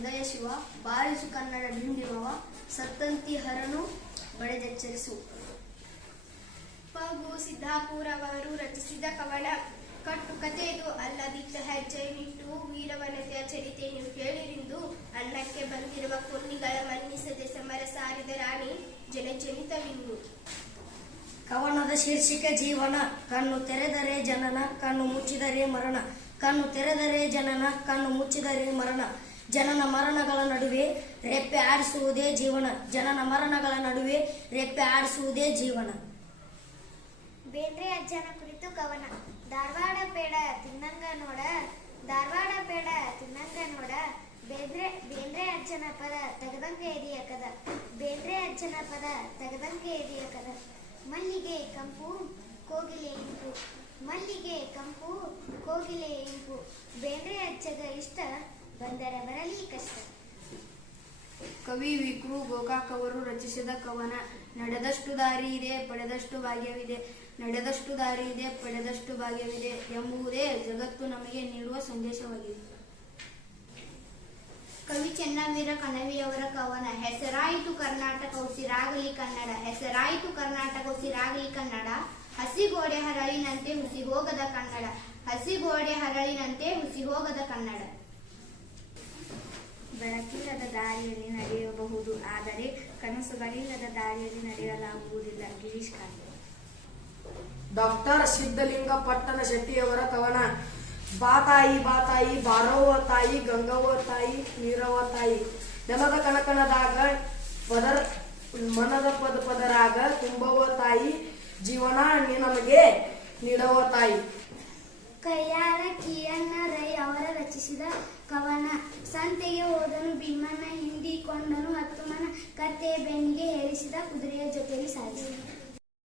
ಹೃದಯ ಶಿವ, ಬಾರಿಸು ಕನ್ನಡ ಡಿಂಡಿಮವ, ಸತ್ತಂತಿ ಹರನು ಬಡೆದೆಚ್ಚರಿಸು. ಪಗು ಸಿದ್ದಾಪುರವರು ರಚಿಸಿದ ಕವನ. ಕಟ್ಟುಕತೆ ಇದು ಅಲ್ಲದಿದ್ದ ಹೆಜ್ಜೆಯನ್ನಿಟ್ಟು ವೀರವನತೆಯ ಚರಿತೆ ನೀವು ಕೇಳಿರಿಂದು. ಅನ್ನಕ್ಕೆ ಬಂದಿರುವ ಕೊನ್ನಿಗಳ ಮನ್ನಿಸದೆ ಸಮರ ಸಾರಿದ ರಾಣಿ ಜನಜನಿತವಿಂದು. ಕವನದ ಶೀರ್ಷಿಕೆ ಜೀವನ. ಕಣ್ಣು ತೆರೆದರೆ ಜನನ, ಕಣ್ಣು ಮುಚ್ಚಿದರೆ ಮರಣ. ಕಣ್ಣು ತೆರೆದರೆ ಜನನ, ಕಣ್ಣು ಮುಚ್ಚಿದರೆ ಮರಣ. ಜನನ ಮರಣಗಳ ನಡುವೆ ರೆಪ್ಪೆ ಆಡಿಸುವುದೇ ಜೀವನ. ಜನನ ಮರಣಗಳ ನಡುವೆ ರೆಪ್ಪೆ ಆಡಿಸುವುದೇ ಜೀವನ. ಬೇಂದ್ರೆ ಅಜ್ಜನ ಕುರಿತು ಕವನ. ಧಾರವಾಡ ಪೇಡ ತಿನ್ನಂಗ ನೋಡ, ಧಾರವಾಡ ಪೇಡ ತಿನ್ನಂಗ ನೋಡ, ಬೇಂದ್ರೆ ಅಜ್ಜನ ಪದ ತೆಗದಂಗ ಎದಿಯ ಕದ, ಬೇಂದ್ರೆ ಅಜ್ಜನ ಪದ ತೆಗದಂಗ ಎದಿಯ ಕದ. ಮಲ್ಲಿಗೆ ಕಂಪು ಕೋಗಿಲೆ ಇಂಪು, ಮಲ್ಲಿಗೆ ಕಂಪು ಕೋಗಿಲೆ ಇಂಪು, ಬೇಂದ್ರೆ ಅಜ್ಜಗ ಇಷ್ಟ ಬಂದರೆ ಬರಲಿ ಕಷ್ಟ. ಕವಿ ವಿಕ್ರು ಗೋಕಾಕ್ ಅವರು ರಚಿಸಿದ ಕವನ. ನಡೆದಷ್ಟು ದಾರಿ ಇದೆ, ಪಡೆದಷ್ಟು ಭಾಗ್ಯವಿದೆ. ನಡೆದಷ್ಟು ದಾರಿ ಇದೆ, ಪಡೆದಷ್ಟು ಭಾಗ್ಯವಿದೆ ಎಂಬುದೇ ಜಗತ್ತು ನಮಗೆ ನೀಡುವ ಸಂದೇಶವಾಗಿದೆ. ಕವಿ ಚೆನ್ನವೀರ ಕಣವಿಯವರ ಕವನ. ಹೆಸರಾಯಿತು ಕರ್ನಾಟಕ ಉಸಿರಾಗಲಿ ಕನ್ನಡ, ಹೆಸರಾಯಿತು ಕರ್ನಾಟಕ ಉಸಿರಾಗಲಿ ಕನ್ನಡ. ಹಸಿಗೋಡೆ ಹರಳಿನಂತೆ ಹುಸಿ ಹೋಗದ ಕನ್ನಡ, ಹಸಿಗೋಡೆ ಹರಳಿನಂತೆ ಹುಸಿ ಹೋಗದ ಕನ್ನಡ. ಬೆಳಕಿಲ್ಲದ ದಾರಿಯಲ್ಲಿ ನಡೆಯಬಹುದು, ಆದರೆ ಕನಸುಗಳಿಲ್ಲದ ದಾರಿಯಲ್ಲಿ ನಡೆಯಲಾಗುವುದಿಲ್ಲ. ಗಿರೀಶ್ ಕಾರ್ನಾಡ್. ಡಾಕ್ಟರ್ ಸಿದ್ಧಲಿಂಗ ಪಟ್ಟಣ ಶೆಟ್ಟಿಯವರ ಕವನ. ಬಾತಾಯಿ ಬಾತಾಯಿ ಬಾರವ್ವ ತಾಯಿ, ಗಂಗವ್ವ ತಾಯಿ ನೀರವ್ವ ತಾಯಿ. ನೆಲದ ಕಣಕಣದಾಗ ಮನದ ಪದರಾಗ ತುಂಬವ್ವ ತಾಯಿ, ಜೀವನ ನಮಗೆ ನೀಡವ ತಾಯಿ. ಕೈಯಾರ ಕಿಯಣ್ಣ ರೈ ಅವರ ರಚಿಸಿದ ಕವನ. ಸಂತೆಗೆ ಹೋದನು ಭೀಮನ ಹಿಂಡಿಕೊಂಡನು 10 ಮನ, ಕತ್ತೆ ಬೆನ್ನಿಗೆ ಏರಿಸಿದ ಕುದುರೆಯ ಜೊತೆಯಲ್ಲಿ ಸಾಗಿಸಿದ.